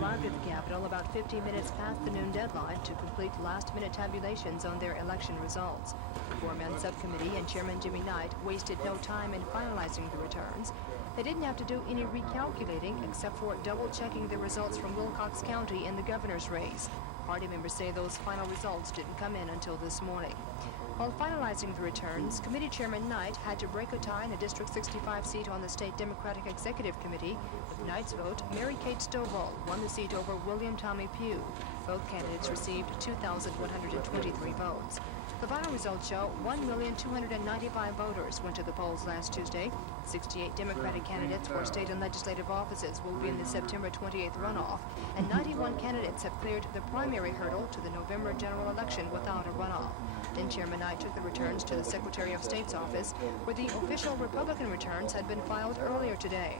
arrived at the Capitol about 15 minutes past the noon deadline to complete last-minute tabulations on their election results. The four-man subcommittee and Chairman Jimmy Knight wasted no time in finalizing the returns. They didn't have to do any recalculating except for double-checking the results from Wilcox County in the governor's race. Party members say those final results didn't come in until this morning. While finalizing the returns, Committee Chairman Knight had to break a tie in a District 65 seat on the State Democratic Executive Committee. With Knight's vote, Mary Kate Stovall won the seat over William Tommy Pugh. Both candidates received 2,123 votes. The final results show 1,295 voters went to the polls last Tuesday. 68 Democratic candidates for state and legislative offices will be in the September 28th runoff, and 91 candidates have cleared the primary hurdle to the November general election without a runoff. Then Chairman Knight took the returns to the Secretary of State's office, where the official Republican returns had been filed earlier today.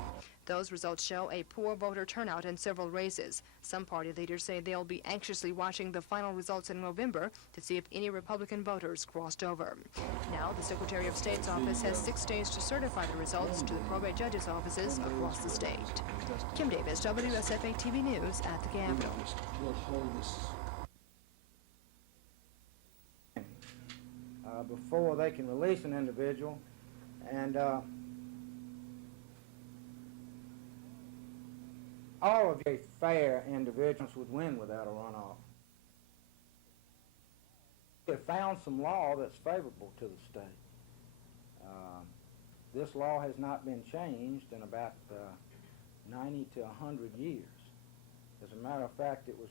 Those results show a poor voter turnout in several races. Some party leaders say they'll be anxiously watching the final results in November to see if any Republican voters crossed over. Now, the Secretary of State's office has 6 days to certify the results to the probate judges' offices across the state. Kim Davis, WSFA TV News at the Capitol. Before they can release an individual, and all of the fair individuals would win without a runoff. We have found some law that's favorable to the state. This law has not been changed in about 90 to 100 years. As a matter of fact, it was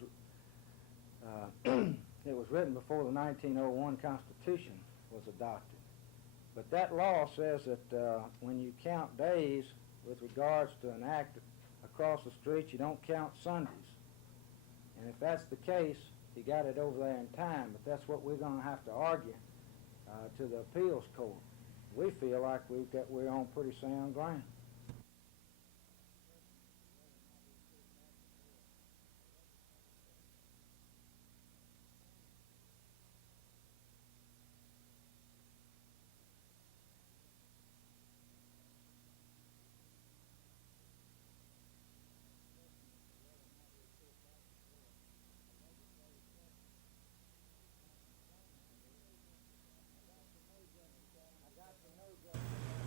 it was written before the 1901 Constitution was adopted. But that law says that when you count days with regards to an act across the street, you don't count Sundays. And if that's the case, he got it over there in time, but that's what we're going to have to argue to the appeals court. We feel like we're on pretty sound ground.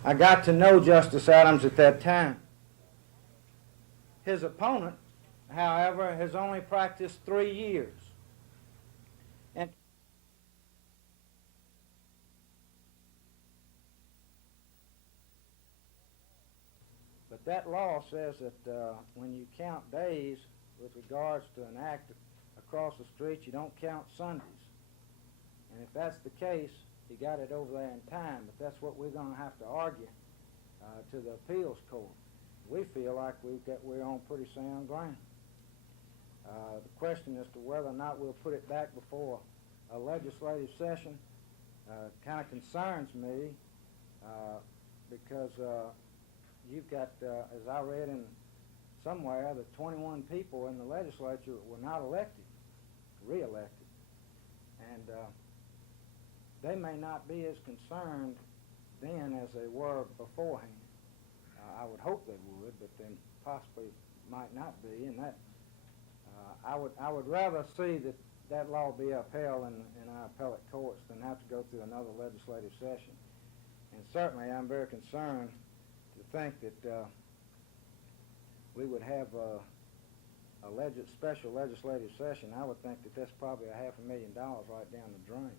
I got to know Justice Adams at that time. His opponent, however, has only practiced 3 years. And but that law says that when you count days with regards to an act across the street, you don't count Sundays. And if that's the case, he got it over there in time, but that's what we're going to have to argue to the appeals court. We feel like we're on pretty sound ground. The question as to whether or not we'll put it back before a legislative session kind of concerns me because you've got, as I read in somewhere, that 21 people in the legislature were not elected, re-elected. And they may not be as concerned then as they were beforehand. I would hope they would, but then possibly might not be. And that I would rather see that law be upheld in our appellate courts than have to go through another legislative session. And certainly, I'm very concerned to think that we would have a special legislative session. I would think that that's probably $500,000 right down the drain.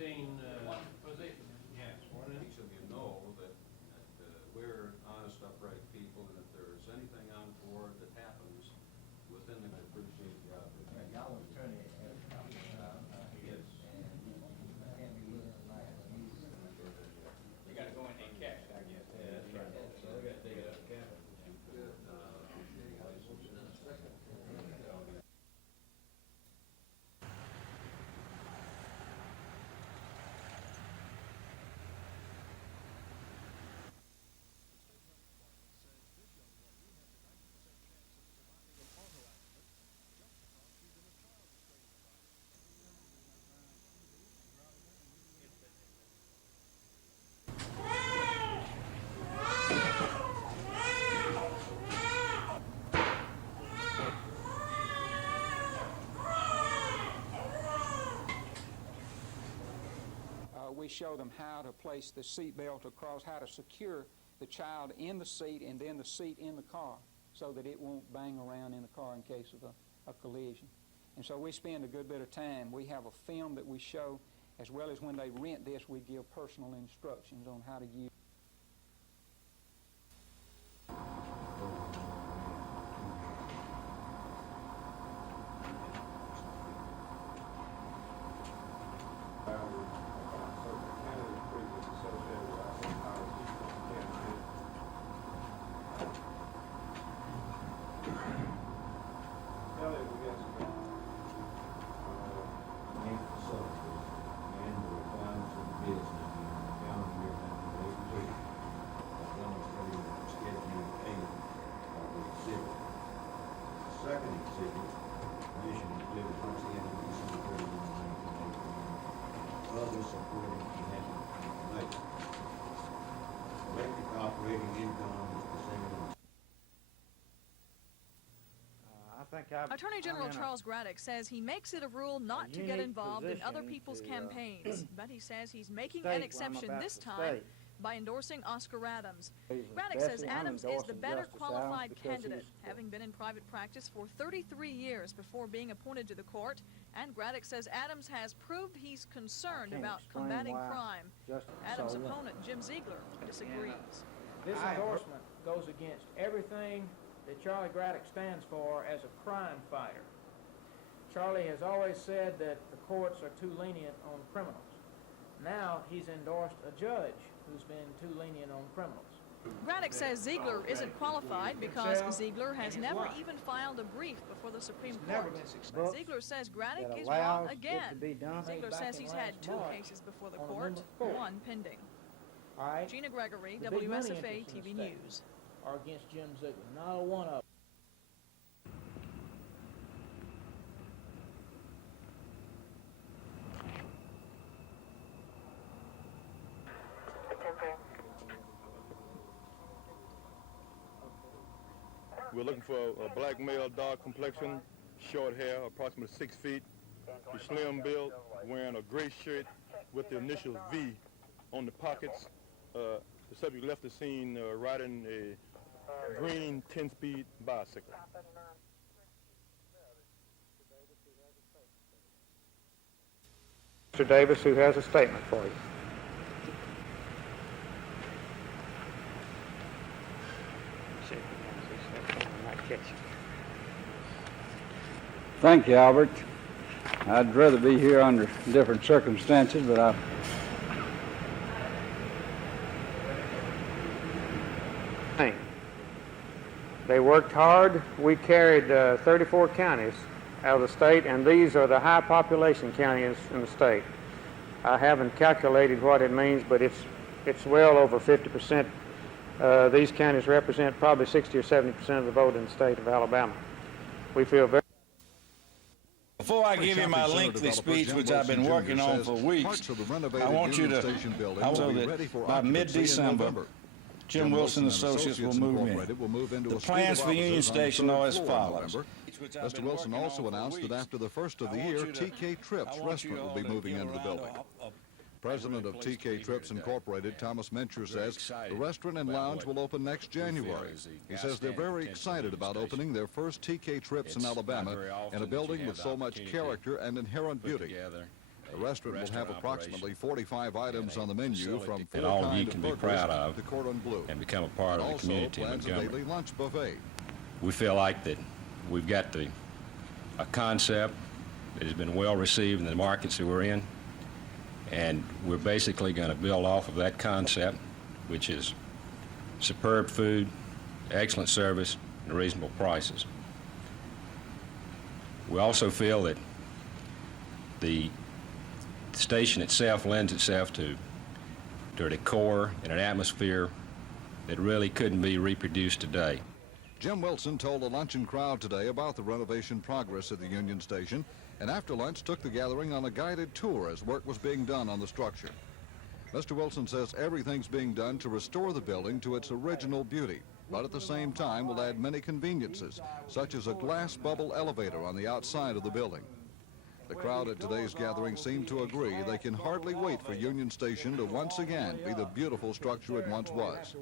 19 positions. Yes. Each of you know that we're honest, upright people, and if there's anything untoward that happens within the, I appreciate the job. Y'all was attorney at Yes. you gotta go in and cash, I guess. Yeah, that's right. So we gotta take it up to capital. We show them how to place the seat belt across, how to secure the child in the seat and then the seat in the car so that it won't bang around in the car in case of a collision. And so we spend a good bit of time. We have a film that we show, as well as when they rent this, we give personal instructions on how to use. Second exhibit, mission delivered towards the end of December 31, 1989. Others supporting enhancement later. Electric operating income is the same. I think I'm Attorney General in a Charles Graddick says he makes it a rule not to get unique involved in other position people's to, campaigns, but he says he's making state an what I'm exception about this to time state. by endorsing Oscar Adams. Cleveland. Graddick says Bessie, I'm Adams is the endorsing better Justice qualified Adams because candidate, he's- having been in private practice for 33 years before being appointed to the court. And Graddick says Adams has proved he's concerned can't about explain combating why crime. Justice Adams' so what? opponent, Jim Ziegler, disagrees. This endorsement goes against everything that Charlie Graddick stands for as a crime fighter. Charlie has always said that the courts are too lenient on criminals. Now he's endorsed a judge who's been too lenient on criminals. Graddick says Ziegler isn't qualified because Ziegler has never even filed a brief before the Supreme Court. But Ziegler says Graddick that is allows wrong it again. to be done. Ziegler says he's had 2 cases before the court, 1 pending. All right? Gina Gregory, The big money WSFA interests in the TV state News. are against Jim Ziegler. Not a one of them. We're looking for a black male, dark complexion, short hair, approximately 6 feet, with slim build, wearing a gray shirt with the initial V on the pockets. The subject left the scene riding a green 10-speed bicycle. Mr. Davis, who has a statement for you. Thank you, Albert. I'd rather be here under different circumstances, but They worked hard. We carried 34 counties out of the state, and these are the high population counties in the state. I haven't calculated what it means, but it's well over 50%. These counties represent probably 60 or 70% of the vote in the state of Alabama. We feel very... Before I give you my lengthy speech, which I've been working on for weeks, I want you to, so that by mid-December, Jim Wilson Associates will move in. The plans for Union Station are as follows. Mr. Wilson also announced that after the first of the year, TK Trips Restaurant will be moving into the building. President of TK Trips Incorporated, Thomas Mencher, says the restaurant and lounge will open next January. He says they're very excited about opening their first TK Trips in Alabama in a building with so much character and inherent beauty. The restaurant will have approximately 45 items on the menu, from that 4 all of you kinds can of be proud burgers of to cordon bleu. and become a part of the Also community in plans a Montgomery. daily lunch buffet. We feel like that we've got a concept that has been well received in the markets that we're in, and we're basically going to build off of that concept, which is superb food, excellent service, and reasonable prices. We also feel that the station itself lends itself to a decor and an atmosphere that really couldn't be reproduced today. Jim Wilson told the luncheon crowd today about the renovation progress at the Union Station, and after lunch took the gathering on a guided tour as work was being done on the structure. Mr. Wilson says everything's being done to restore the building to its original beauty, but at the same time will add many conveniences, such as a glass bubble elevator on the outside of the building. The crowd at today's gathering seemed to agree they can hardly wait for Union Station to once again be the beautiful structure it once was.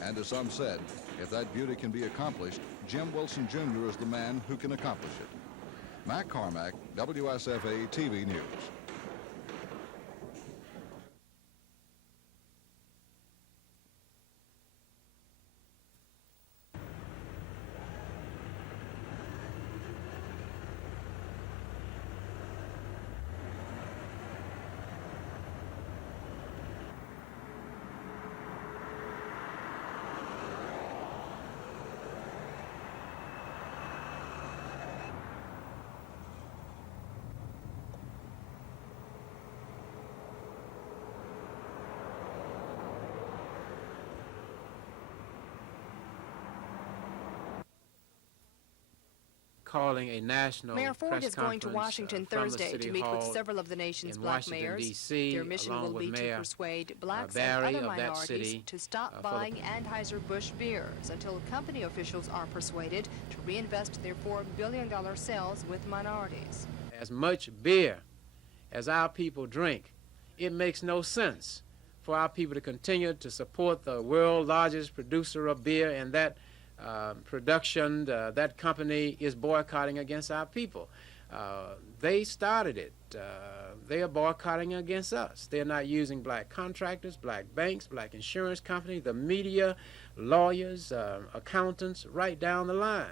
And as some said, if that beauty can be accomplished, Jim Wilson Jr. is the man who can accomplish it. Mac Carmack, WSFA TV News. Calling a national Mayor Ford press is going to conference, Washington from the Thursday City to meet with Hall several of the nation's in black Washington, mayors. D.C., Their mission along will with be to Mayor persuade blacks Barry and of other that minorities city, to stop for the- buying Anheuser-Busch beers until company officials are persuaded to reinvest their $4 billion sales with minorities. As much beer as our people drink, it makes no sense for our people to continue to support the world's largest producer of beer, and that production, that company is boycotting against our people. They started it. They are boycotting against us. They're not using black contractors, black banks, black insurance companies, the media, lawyers, accountants, right down the line.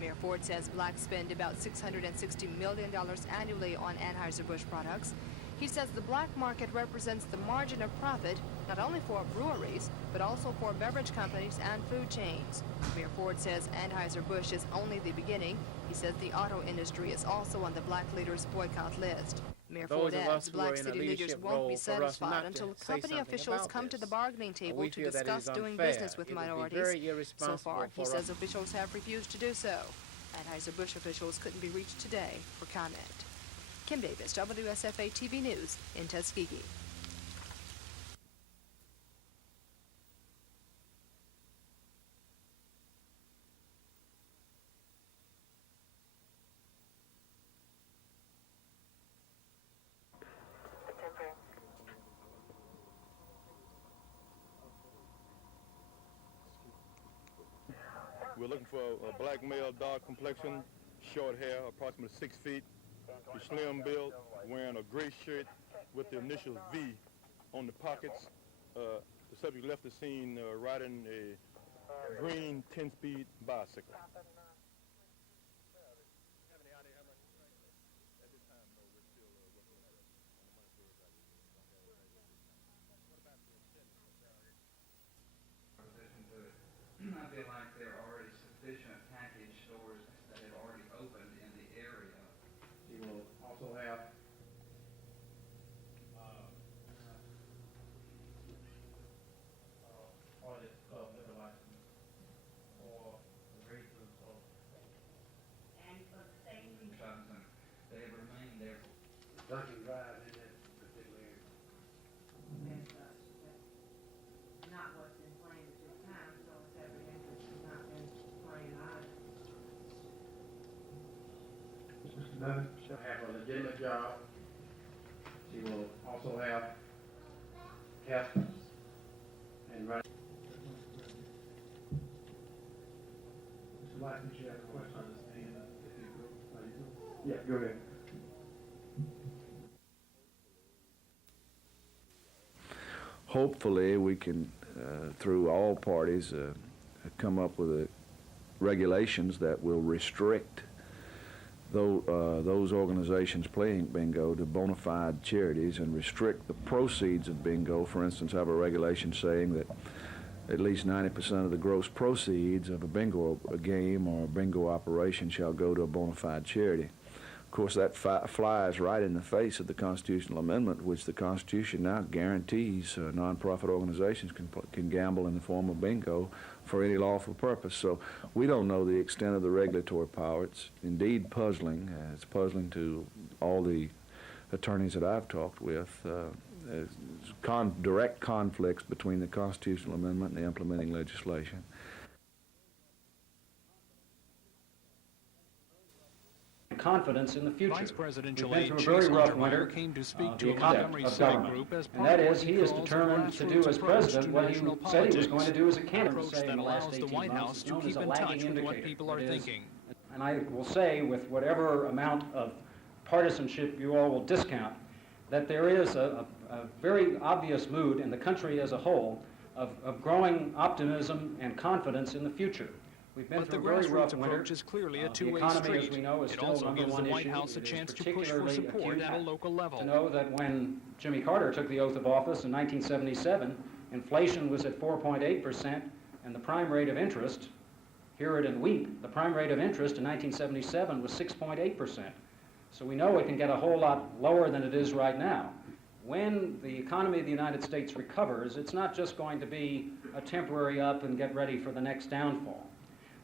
Mayor Ford says blacks spend about $660 million annually on Anheuser-Busch products. He says the black market represents the margin of profit not only for breweries, but also for beverage companies and food chains. Mayor Ford says Anheuser-Busch is only the beginning. He says the auto industry is also on the black leaders' boycott list. Mayor Ford adds black city leaders won't be satisfied until company officials come to the bargaining table to discuss doing business with minorities. So far, he says officials have refused to do so. Anheuser-Busch officials couldn't be reached today for comment. Kim Davis, WSFA TV News in Tuskegee. We're looking for a black male, dark complexion, short hair, approximately 6 feet. He's slim built, wearing a gray shirt with the initial V on the pockets. The subject left the scene riding a green 10-speed bicycle. I feel like there are already sufficient package stores that have already opened in the area. You will also have audit of liquor license or the races of. And for the same reason, they have remained there. Duncan Drive in that particular area. That's not what's in plan at this time, so it's evident it's not in plan either. Mr. Dunn shall have a legitimate job. She will also have health and right. Mr. Lyson, you have a question? Yeah, go ahead. hopefully we can, through all parties, come up with regulations that will restrict those organizations playing bingo to bona fide charities and restrict the proceeds of bingo. For instance, have a regulation saying that at least 90% of the gross proceeds of a bingo game or a bingo operation shall go to a bona fide charity. Of course, that flies right in the face of the constitutional amendment, which the Constitution now guarantees nonprofit organizations can gamble in the form of bingo for any lawful purpose. So we don't know the extent of the regulatory power. It's indeed puzzling. It's puzzling to all the attorneys that I've talked with. Direct conflicts between the constitutional amendment and the implementing legislation. Confidence in the future. Vice Presidential We've been aide through a very Chase rough Untermeyer winter. came to speak The to a economy Montgomery of City government. group as And part that of is, what he he is calls a determined to do grassroots as approach president to what he national said he was politics. going to do as a An candidate. approach Say that in the last allows the 18 White months House is to known as keep a in lagging touch with what indicator. people are It is- thinking. And I will say, with whatever amount of partisanship you all will discount, that there is a very obvious mood in the country as a whole of growing optimism and confidence in the future. We've been But the through a very rough grassroots winter. approach is clearly a The two-way economy, street. as we know, is It still also number gives the one White issue. House a It is chance to push for particularly support acute at a local level. to know that when Jimmy Carter took the oath of office in 1977, inflation was at 4.8%, and the prime rate of interest, hear it and weep, the prime rate of interest in 1977 was 6.8%. So we know it can get a whole lot lower than it is right now. When the economy of the United States recovers, it's not just going to be a temporary up and get ready for the next downfall.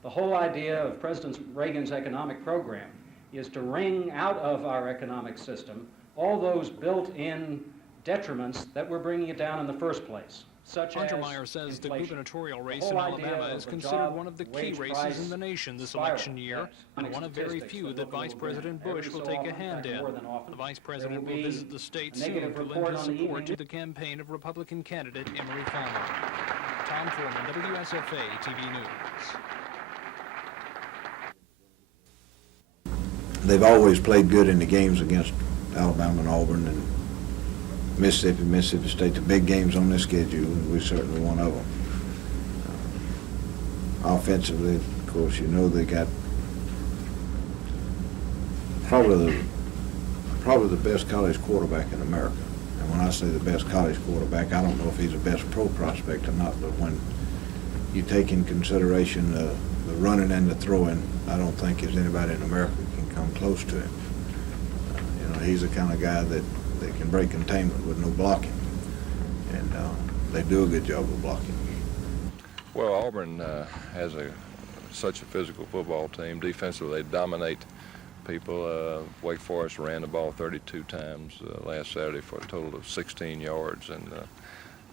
The whole idea of President Reagan's economic program is to wring out of our economic system all those built-in detriments that were bringing it down in the first place, such as Untermeyer says the inflation. gubernatorial race The in whole idea Alabama of is the considered job, one of the key wage races price in the nation this spiral. election year, That's and one of very statistics few that that Vice will President bring. Bush Every will so take a often, in hand fact, in. more than often, The Vice there President will will be visit the state a soon negative to lend report his on the support evening. to the campaign of Republican candidate Emory Farmer. Tom Foreman, WSFA TV News. They've always played good in the games against Alabama and Auburn and Mississippi State, the big games on this schedule, and we're certainly one of them. Offensively, of course, you know they got probably the best college quarterback in America. And when I say the best college quarterback, I don't know if he's the best pro prospect or not, but when you take in consideration the running and the throwing, I don't think there's anybody in America can come close to him. He's the kind of guy that can break containment with no blocking, and they do a good job of blocking. Well, Auburn has such a physical football team. Defensively, they dominate people. Wake Forest ran the ball 32 times last Saturday for a total of 16 yards, and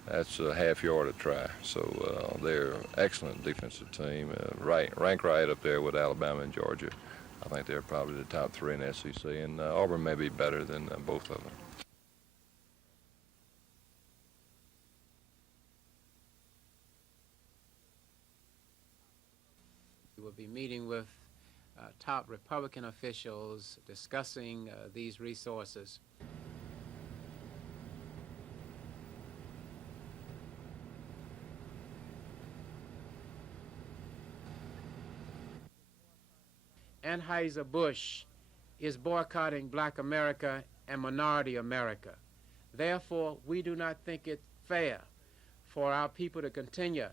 that's a half yard a try. So they're an excellent defensive team, ranked right up there with Alabama and Georgia. I think they're probably the top three in the SEC, and Auburn may be better than both of them. We will be meeting with top Republican officials discussing these resources. Anheuser-Busch is boycotting Black America and minority America. Therefore, we do not think it fair for our people to continue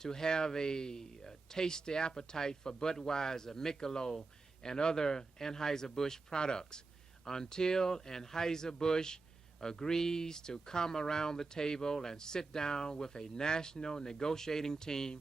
to have a tasty appetite for Budweiser, Michelob, and other Anheuser-Busch products until Anheuser-Busch agrees to come around the table and sit down with a national negotiating team .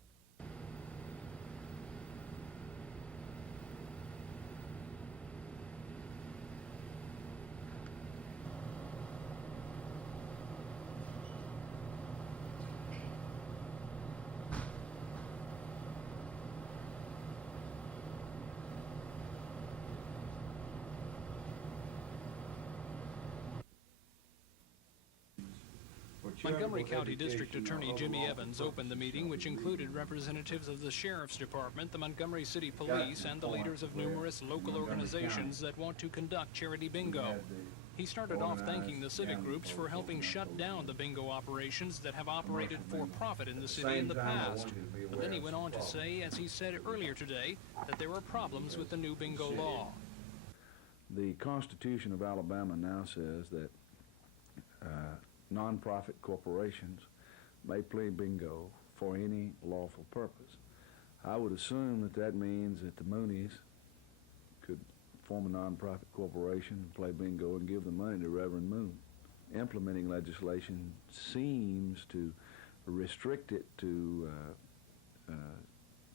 Montgomery County District Attorney Jimmy Evans opened the meeting, which included representatives of the Sheriff's Department, the Montgomery City Police, and the leaders of numerous local organizations that want to conduct charity bingo. He started off thanking the civic groups for helping shut down the bingo operations that have operated for profit in the city in the past. But then he went on to say, as he said earlier today, that there were problems with the new bingo law. The Constitution of Alabama now says that nonprofit corporations may play bingo for any lawful purpose. I would assume that that means that the Moonies could form a nonprofit corporation and play bingo and give the money to Reverend Moon. Implementing legislation seems to restrict it to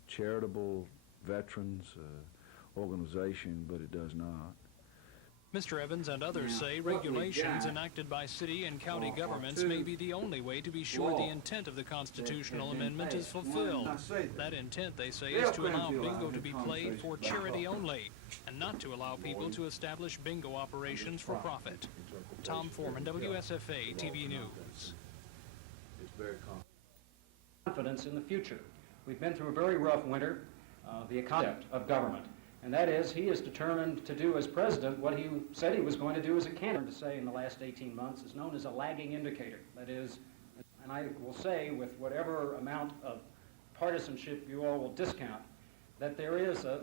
charitable veterans organization, but it does not. Mr. Evans and others say regulations enacted by city and county governments may be the only way to be sure the intent of the constitutional amendment is fulfilled. That intent, they say, is to allow bingo to be played for charity only, and not to allow people to establish bingo operations for profit. Tom Foreman, WSFA TV News. Confidence in the future. We've been through a very rough winter, the concept of government. And that is, he is determined to do as president what he said he was going to do as a candidate. To say in the last 18 months is known as a lagging indicator. That is, and I will say with whatever amount of partisanship you all will discount, that there is a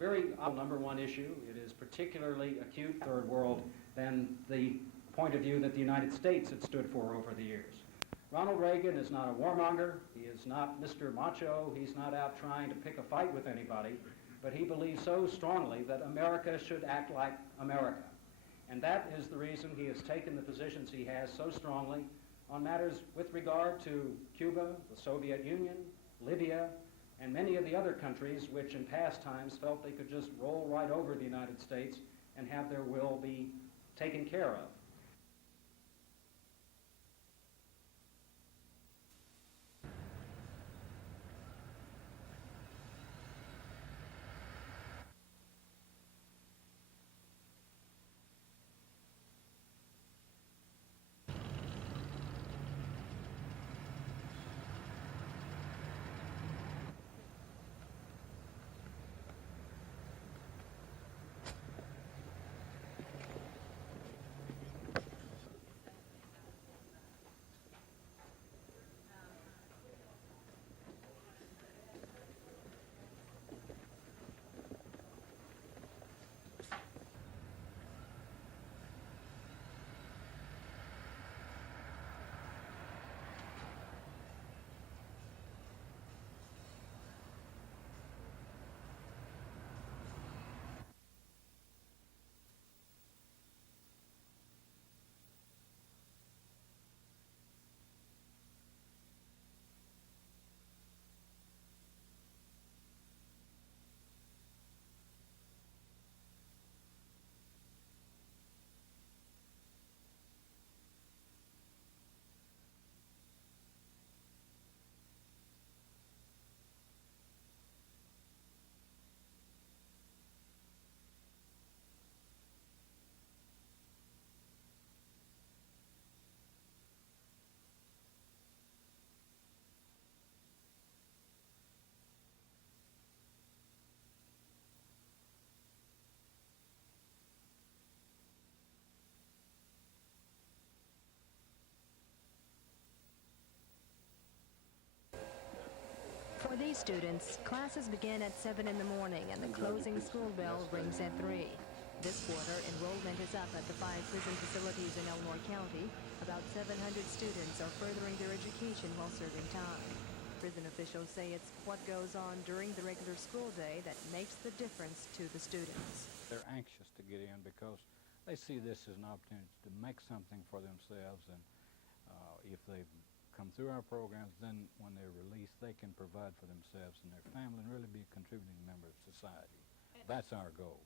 very number one issue. It is particularly acute, third world, than the point of view that the United States had stood for over the years. Ronald Reagan is not a warmonger. He is not Mr. Macho. He's not out trying to pick a fight with anybody. But he believes so strongly that America should act like America. And that is the reason he has taken the positions he has so strongly on matters with regard to Cuba, the Soviet Union, Libya, and many of the other countries which in past times felt they could just roll right over the United States and have their will be taken care of. For these students, classes begin at 7 in the morning and the closing school bell rings at 3. This quarter, enrollment is up at the 5 prison facilities in Elmore County. About 700 students are furthering their education while serving time. Prison officials say it's what goes on during the regular school day that makes the difference to the students. They're anxious to get in because they see this as an opportunity to make something for themselves, and if they've come through our programs, then when they're released, they can provide for themselves and their family and really be a contributing member of society. That's our goal.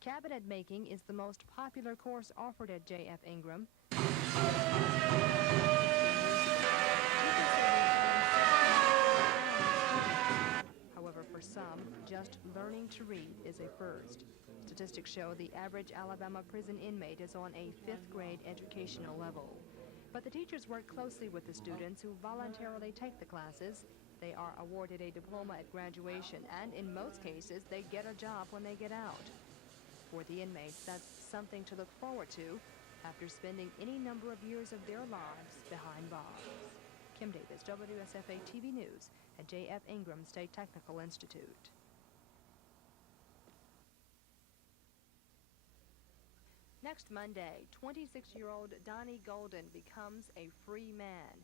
Cabinet making is the most popular course offered at J.F. Ingram. However, for some, just learning to read is a first. Statistics show the average Alabama prison inmate is on a 5th grade educational level. But But the teachers work closely with the students who voluntarily take the classes. They are awarded a diploma at graduation, and in most cases, they get a job when they get out. For the inmates, that's something to look forward to after spending any number of years of their lives behind bars. Kim Davis, WSFA TV News at J.F. Ingram State Technical Institute. Next Monday, 26-year-old Donnie Golden becomes a free man.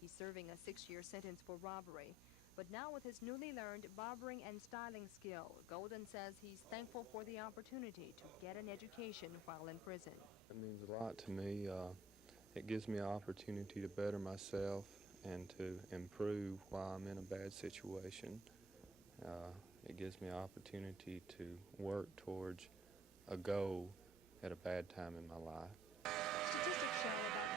He's serving a 6-year sentence for robbery. But now with his newly learned barbering and styling skill, Golden says he's thankful for the opportunity to get an education while in prison. It means a lot to me. It gives me an opportunity to better myself and to improve while I'm in a bad situation. It gives me an opportunity to work towards a goal at a bad time in my life. Statistics show about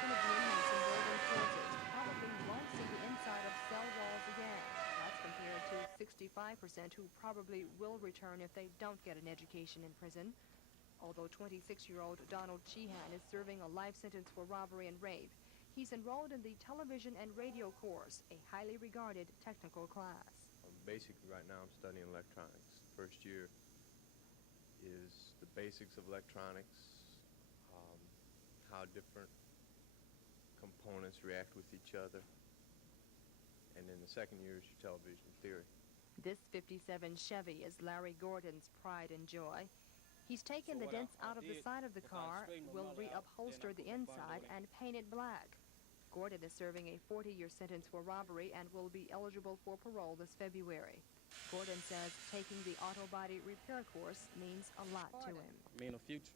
85% of the inmates in Golden courses probably won't see the inside of cell walls again. That's compared to 65% who probably will return if they don't get an education in prison. Although 26-year-old Donald Sheehan is serving a life sentence for robbery and rape, he's enrolled in the television and radio course, a highly regarded technical class. Basically, right now I'm studying electronics. First year is the basics of electronics, how different components react with each other, and then the second year is your television theory. This 57 Chevy is Larry Gordon's pride and joy. He's taken the dents out of the side of the car, will reupholster the inside, and paint it black. Gordon is serving a 40-year sentence for robbery and will be eligible for parole this February. Gordon says taking the auto body repair course means a lot to him. Mean a future.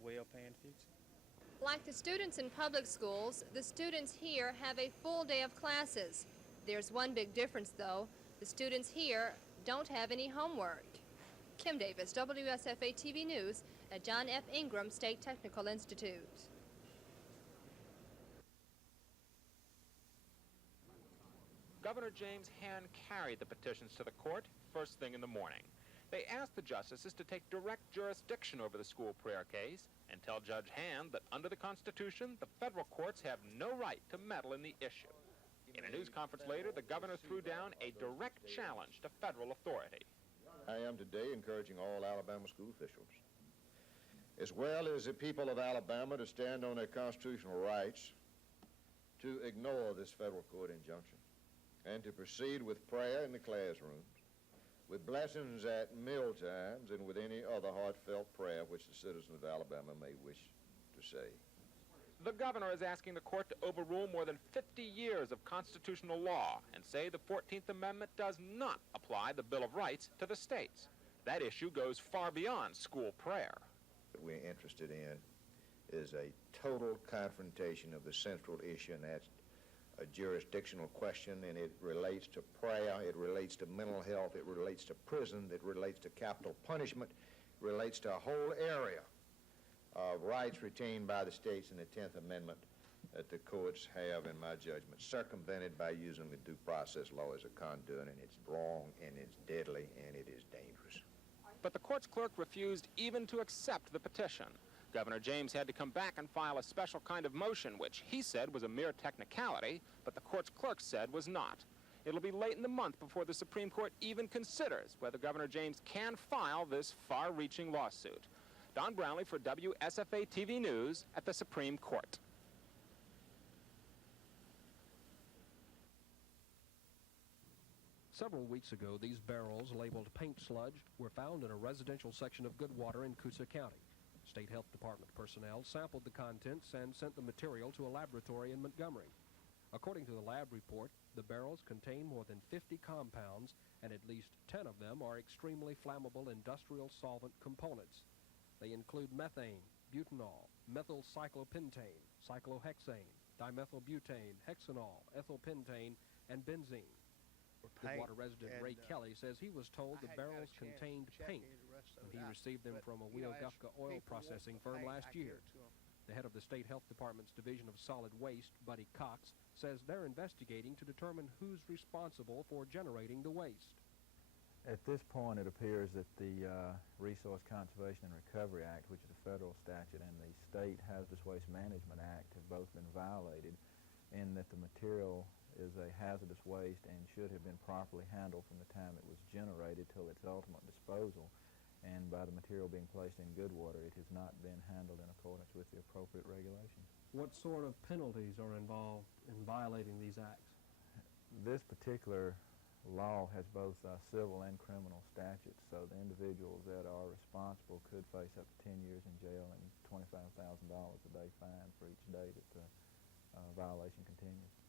A well-paying future. Like the students in public schools, the students here have a full day of classes. There's one big difference, though. The students here don't have any homework. Kim Davis, WSFA TV News at John F. Ingram State Technical Institute. Governor James hand-carried the petitions to the court first thing in the morning. They asked the justices to take direct jurisdiction over the school prayer case and tell Judge Hand that under the Constitution, the federal courts have no right to meddle in the issue. In a news conference later, the governor threw down a direct challenge to federal authority. I am today encouraging all Alabama school officials, as well as the people of Alabama, to stand on their constitutional rights, to ignore this federal court injunction, and to proceed with prayer in the classrooms, with blessings at meal times, and with any other heartfelt prayer which the citizens of Alabama may wish to say. The governor is asking the court to overrule more than 50 years of constitutional law and say the 14th Amendment does not apply the Bill of Rights to the states. That issue goes far beyond school prayer. What we're interested in is a total confrontation of the central issue, and that's a jurisdictional question, and it relates to prayer, it relates to mental health, it relates to prison, it relates to capital punishment, it relates to a whole area of rights retained by the states in the 10th Amendment that the courts have, in my judgment, circumvented by using the due process law as a conduit, and it's wrong, and it's deadly, and it is dangerous. But the court's clerk refused even to accept the petition. Governor James had to come back and file a special kind of motion, which he said was a mere technicality, but the court's clerk said was not. It'll be late in the month before the Supreme Court even considers whether Governor James can file this far-reaching lawsuit. Don Brownlee for WSFA TV News at the Supreme Court. Several weeks ago, these barrels labeled paint sludge were found in a residential section of Goodwater in Coosa County. State Health Department personnel sampled the contents and sent the material to a laboratory in Montgomery. According to the lab report, the barrels contain more than 50 compounds, and at least 10 of them are extremely flammable industrial solvent components. They include methane, butanol, methylcyclopentane, cyclohexane, dimethylbutane, hexanol, ethylpentane, and benzene. Goodwater resident Ray Kelly says he was told the barrels contained paint when he received them from a Weogufka oil processing firm last year. The head of the State Health Department's Division of Solid Waste, Buddy Cox, says they're investigating to determine who's responsible for generating the waste. At this point, it appears that the Resource Conservation and Recovery Act, which is a federal statute, and the State Hazardous Waste Management Act have both been violated, in that the material is a hazardous waste and should have been properly handled from the time it was generated till its ultimate disposal. And by the material being placed in good water, it has not been handled in accordance with the appropriate regulations. What sort of penalties are involved in violating these acts? This particular law has both civil and criminal statutes, so the individuals that are responsible could face up to 10 years in jail and $25,000 a day fine for each day that the violation continues.